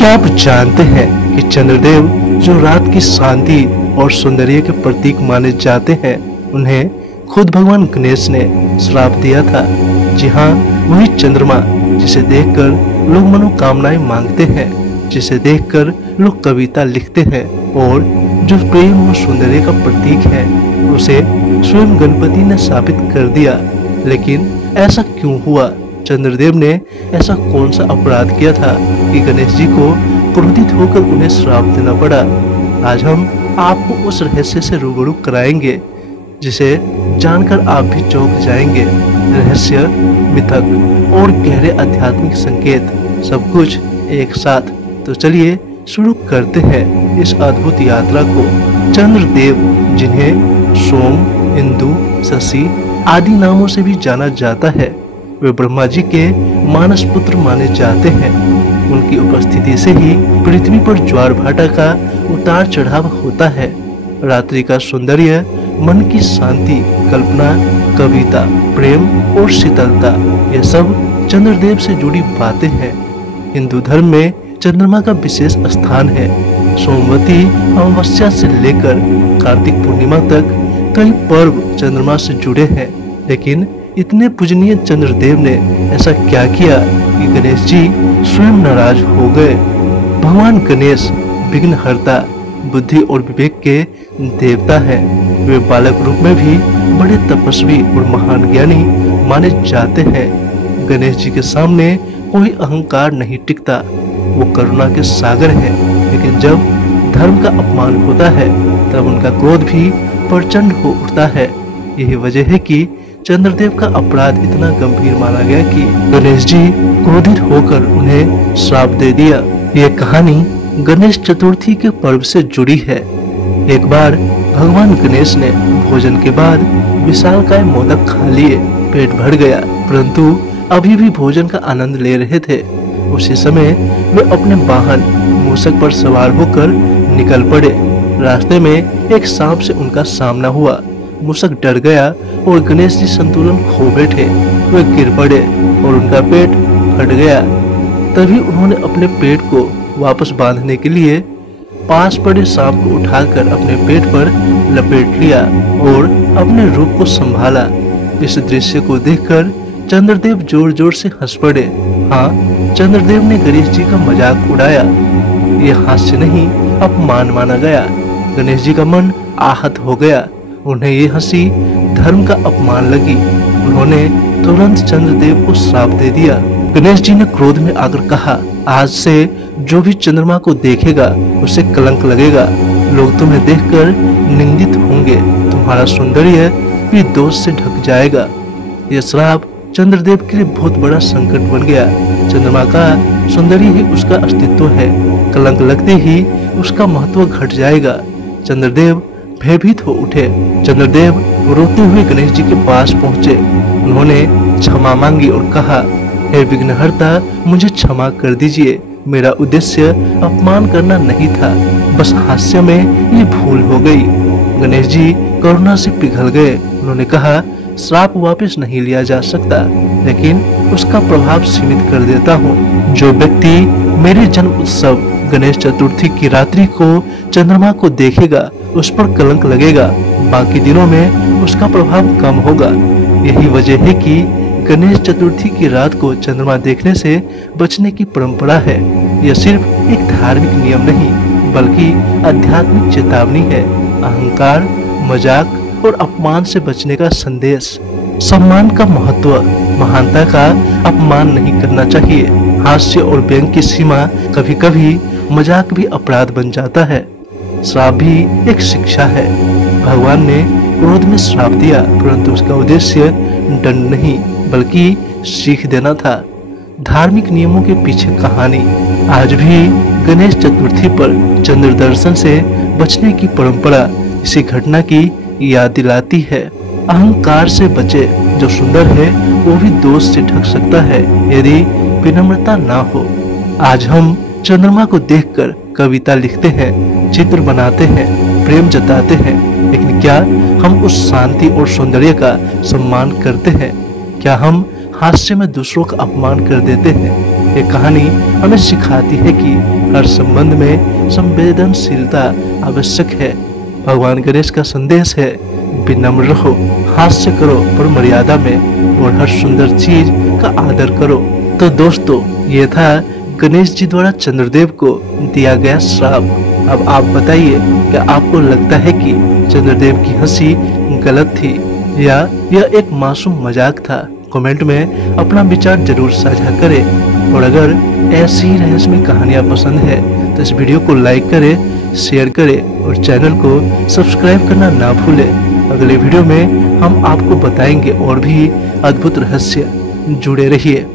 क्या आप जानते हैं कि चंद्रदेव जो रात की शांति और सौंदर्य के प्रतीक माने जाते हैं, उन्हें खुद भगवान गणेश ने श्राप दिया था। जी हाँ, वही चंद्रमा जिसे देखकर लोग मनोकामनाएं मांगते हैं, जिसे देखकर लोग कविता लिखते हैं और जो प्रेम और सौंदर्य का प्रतीक है, उसे स्वयं गणपति ने साबित कर दिया। लेकिन ऐसा क्यों हुआ? चंद्रदेव ने ऐसा कौन सा अपराध किया था कि गणेश जी को क्रोधित होकर उन्हें श्राप देना पड़ा? आज हम आपको उस रहस्य से रूबरू कराएंगे जिसे जानकर आप भी चौंक जाएंगे। रहस्य, मिथक और गहरे आध्यात्मिक संकेत, सब कुछ एक साथ। तो चलिए शुरू करते हैं इस अद्भुत यात्रा को। चंद्रदेव, जिन्हें सोम, इंदु, शशि आदि नामों से भी जाना जाता है, वे ब्रह्मा जी के मानस पुत्र माने जाते हैं। उनकी उपस्थिति से ही पृथ्वी पर ज्वार भाटा का उतार चढ़ाव होता है। रात्रि का सौंदर्य, मन की शांति, कल्पना, कविता, प्रेम और शीतलता, ये सब चंद्रदेव से जुड़ी बातें हैं। हिंदू धर्म में चंद्रमा का विशेष स्थान है। सोमवती अमावस्या से लेकर कार्तिक पूर्णिमा तक कई पर्व चंद्रमा से जुड़े हैं। लेकिन इतने पूजनीय चंद्रदेव ने ऐसा क्या किया कि गणेश जी स्वयं नाराज हो गए? भगवान गणेश विघ्नहर्ता, बुद्धि और विवेक के देवता हैं। वे बालक रूप में भी बड़े तपस्वी और महान ज्ञानी माने जाते हैं। गणेश जी के सामने कोई अहंकार नहीं टिकता। वो करुणा के सागर हैं। लेकिन जब धर्म का अपमान होता है, तब उनका क्रोध भी प्रचंड हो उठता है। यही वजह है कि चंद्रदेव का अपराध इतना गंभीर माना गया कि गणेश जी क्रोधित होकर उन्हें श्राप दे दिया। ये कहानी गणेश चतुर्थी के पर्व से जुड़ी है। एक बार भगवान गणेश ने भोजन के बाद विशालकाय मोदक खा लिए। पेट भर गया, परंतु अभी भी भोजन का आनंद ले रहे थे। उसी समय वे अपने वाहन मूषक पर सवार होकर निकल पड़े। रास्ते में एक सांप से उनका सामना हुआ। मूषक डर गया और गणेश जी संतुलन खो बैठे। वे गिर पड़े और उनका पेट फट गया। तभी उन्होंने अपने पेट को वापस बांधने के लिए पास पड़े सांप को उठाकर अपने पेट पर लपेट लिया और अपने रूप को संभाला। इस दृश्य को देखकर चंद्रदेव जोर जोर से हंस पड़े। हाँ, चंद्रदेव ने गणेश जी का मजाक उड़ाया। यह हास्य नहीं, अपमान माना गया। गणेश जी का मन आहत हो गया। उन्हें ये हंसी धर्म का अपमान लगी। उन्होंने तुरंत चंद्रदेव को श्राप दे दिया। गणेश जी ने क्रोध में आकर कहा, आज से जो भी चंद्रमा को देखेगा उसे कलंक लगेगा। लोग तुम्हें देखकर निंदित होंगे। तुम्हारा सौंदर्य भी दोष से ढक जाएगा। यह श्राप चंद्रदेव के लिए बहुत बड़ा संकट बन गया। चंद्रमा का सौंदर्य ही उसका अस्तित्व है। कलंक लगते ही उसका महत्व घट जाएगा। चंद्रदेव भयभीत हो उठे। चंद्रदेव रोते हुए गणेश जी के पास पहुंचे। उन्होंने क्षमा मांगी और कहा, हे विघ्नहर्ता, मुझे क्षमा कर दीजिए। मेरा उद्देश्य अपमान करना नहीं था, बस हास्य में ये भूल हो गई। गणेश जी करुणा से पिघल गए। उन्होंने कहा, श्राप वापस नहीं लिया जा सकता, लेकिन उसका प्रभाव सीमित कर देता हूँ। जो व्यक्ति मेरे जन्म उत्सव गणेश चतुर्थी की रात्रि को चंद्रमा को देखेगा, उस पर कलंक लगेगा। बाकी दिनों में उसका प्रभाव कम होगा। यही वजह है कि गणेश चतुर्थी की रात को चंद्रमा देखने से बचने की परंपरा है। यह सिर्फ एक धार्मिक नियम नहीं, बल्कि आध्यात्मिक चेतावनी है। अहंकार, मजाक और अपमान से बचने का संदेश। सम्मान का महत्व, महानता का अपमान नहीं करना चाहिए। हास्य और व्यंग की सीमा, कभी कभी मजाक भी अपराध बन जाता है। श्राप भी एक शिक्षा है। भगवान ने क्रोध में श्राप दिया, परंतु उसका उद्देश्य दंड नहीं, बल्कि सीख देना था। धार्मिक नियमों के पीछे कहानी। आज भी गणेश चतुर्थी पर चंद्र दर्शन से बचने की परंपरा इसी घटना की याद दिलाती है। अहंकार से बचे। जो सुंदर है वो भी दोष से ढक सकता है, यदि विनम्रता ना हो। आज हम चंद्रमा को देखकर कविता लिखते हैं, चित्र बनाते हैं, प्रेम जताते हैं, लेकिन क्या हम उस शांति और सौंदर्य का सम्मान करते हैं? क्या हम हास्य में दूसरों का अपमान कर देते हैं? ये कहानी हमें सिखाती है कि हर संबंध में संवेदनशीलता आवश्यक है। भगवान गणेश का संदेश है, विनम्र रहो, हास्य करो पर मर्यादा में, और हर सुंदर चीज का आदर करो। तो दोस्तों, ये था गणेश जी द्वारा चंद्रदेव को दिया गया श्राप। अब आप बताइए, क्या आपको लगता है कि चंद्रदेव की हंसी गलत थी या यह एक मासूम मजाक था? कमेंट में अपना विचार जरूर साझा करें। और अगर ऐसी ही रहस्यमय कहानियाँ पसंद है तो इस वीडियो को लाइक करें, शेयर करें और चैनल को सब्सक्राइब करना ना भूलें। अगले वीडियो में हम आपको बताएंगे और भी अद्भुत रहस्य। जुड़े रहिए।